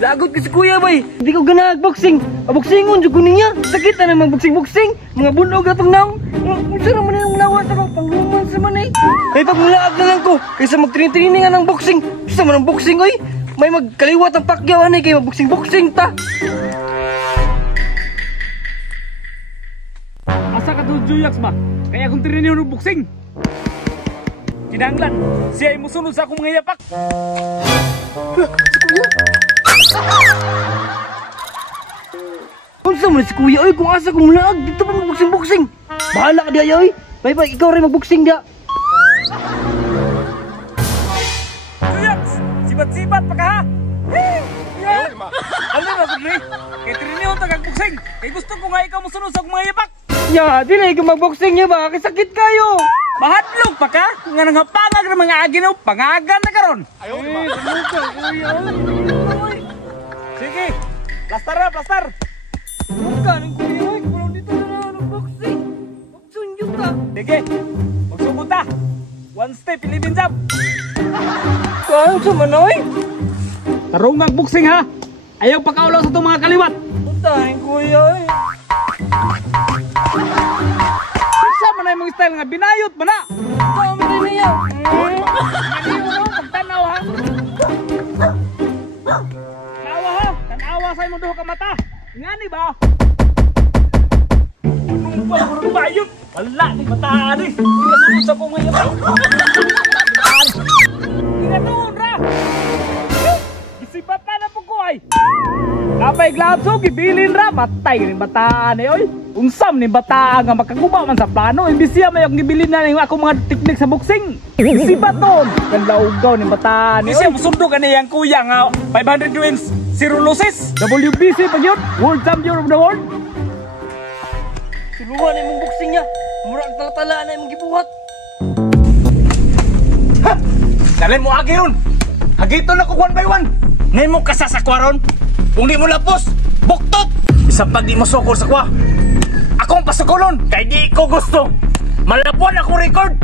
Lagot ka si kuya bay. Hindi ko gana boxing. Aboksingon jud ko niya. Sakit na naman boxing. Mga bunog at pangnaong. Unsa naman yung lawas ako pangluman sa manay. Ay pagmulaag na lang ko kaysa magtraining ng boxing. Isa man ang boxing oy. May magkaliwat ang Pacquiao anay kay magboxing ta. Asa ka to Juyax ba? Kaya akong training ng boxing. Kinanglan, siya ay musunod sa akong mga yapak. Unsa man si kuya oy kung asa kong laag dito pa magboxing. Bahala ka diya oy. Bye ikaw rin magboxing dia. Juyax, sibat-sibat pa ka ha. Ano na gudli? Kay training ta kag boxing. Kay gusto ko nga ikaw musunod sa akong mga yapak. Ya, dili ka magboxing niya ba? Kay sakit kayo. Mahatlog pa ka? Nga nangapangag ng mga aginaw, pangagan na karon. Ayaw ba? Kuya oy. Sige, plastar na, plastar. Buka ng kuya oy, kung dito na nagboxing. Boxing yun ta. Sige, magsugod ta. One step, Philippine jab. Kaya sa manoy? Tarungag boxing ha. Ayaw pagkaulaw sa itong mga kaliwat. Putahin kuya oy. Sama na yung mga style nga binayot ba na? Sama rin niya. Hindi mo no, pagtanaw ha. Tanawa ha, tanawa sa imong duha ka mata. Ngani ba? Anong ba, kurang bayot? Wala, di mataan eh. Hindi sa kong ngayon. Ginatuon ra. Isipatan na po ko ay. Kapay glabso, gibilin ra, matay rin bataan eh oy. Unsam ni bataan nga makaguba man sa plano, imbis siya may gibilin na yung ako mga teknik sa boxing. Isipat noon, kanlaugaw ni bataan eh. Siya musundo ka niyang kuya nga 500 wins, zero losses. WBC pa yun, World Champion of the World. Siluhan na yung boxing niya. Murag talatala na yung gibuhat. Ha! Dalhin mo agi ron. Hagito na ko 1 by 1. Ngayon mo kasasakwa ron. Kung di mo lapos, buktot! Isang pag di mo sukol sa kwa, akong pasukulon, kay di ko gusto. Malapuan ako record!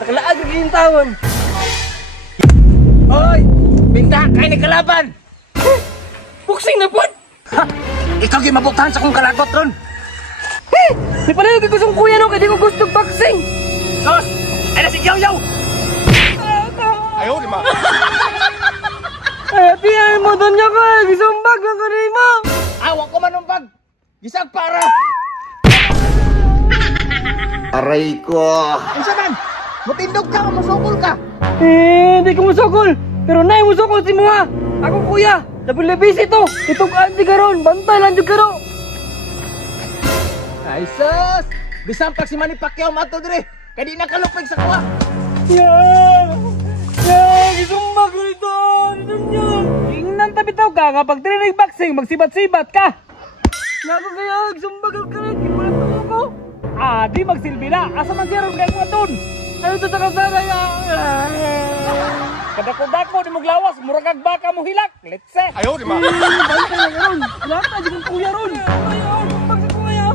Nakalaag yung tawon. Hoy! Binta, kay ni kalaban! Boxing na po! Ha! Ikaw gimabuktahan sa kong kalagot ron! Di pala yung gagusong kuya no, kaya di ko gusto boxing! Sos! Ay na si Yaw-Yaw! Ayaw, di ma. Piyan mo doon niya ka! Gisumbag ang kanay mo! Awak ko manumpag! Gisag para! Aray ko. Unsa man? Mutindog ka, masukol ka! Hindi ko musukol! Pero nay musukol si Mua! Ako kuya! WBC to! Itong anti karon! Bantay lang dyan karo! Ay sus! Bisampak si Manny Pacquiao mato dire! Kaya di nakalupig sa kuha! Gisumbag ko nito! Ano niya? Ingnan tabitaw ka nga pag training boxing, magsibat-sibat ka! Naku kaya! Gisumbag ang kanay! Di pala ito ko! Ah, di magsilbi na! Asa man siya ron kayo mga dun? Ano ito sa kasana ya? Kadako-dako di maglawas, muragag baka mo hilak! Let's say! Ayaw, di ma. Bantay lang karon! Wala ka! Di kong kuya ron! Gisumbag si kuya!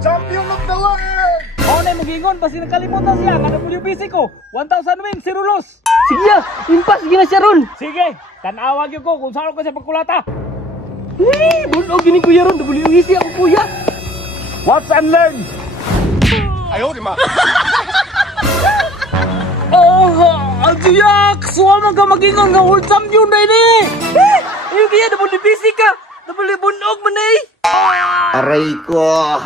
Champion of the world! Ako na yung magingon, basi nakalimutan siya nga WBC ko! 1,000 wins, 0 loss! Sige ya! Impas! Sige na siya ron! Sige! Tanawag yun ko kung saan ko siya pagkulata! Bunog gini kuya ron! WBC ako kuya! Watch and learn! Ayaw, di ma. Aljuyak! Suwaman ka magingon nga world champion na ini! Ayun kaya! WBC ka! WBC bunog man eh! Aray ko.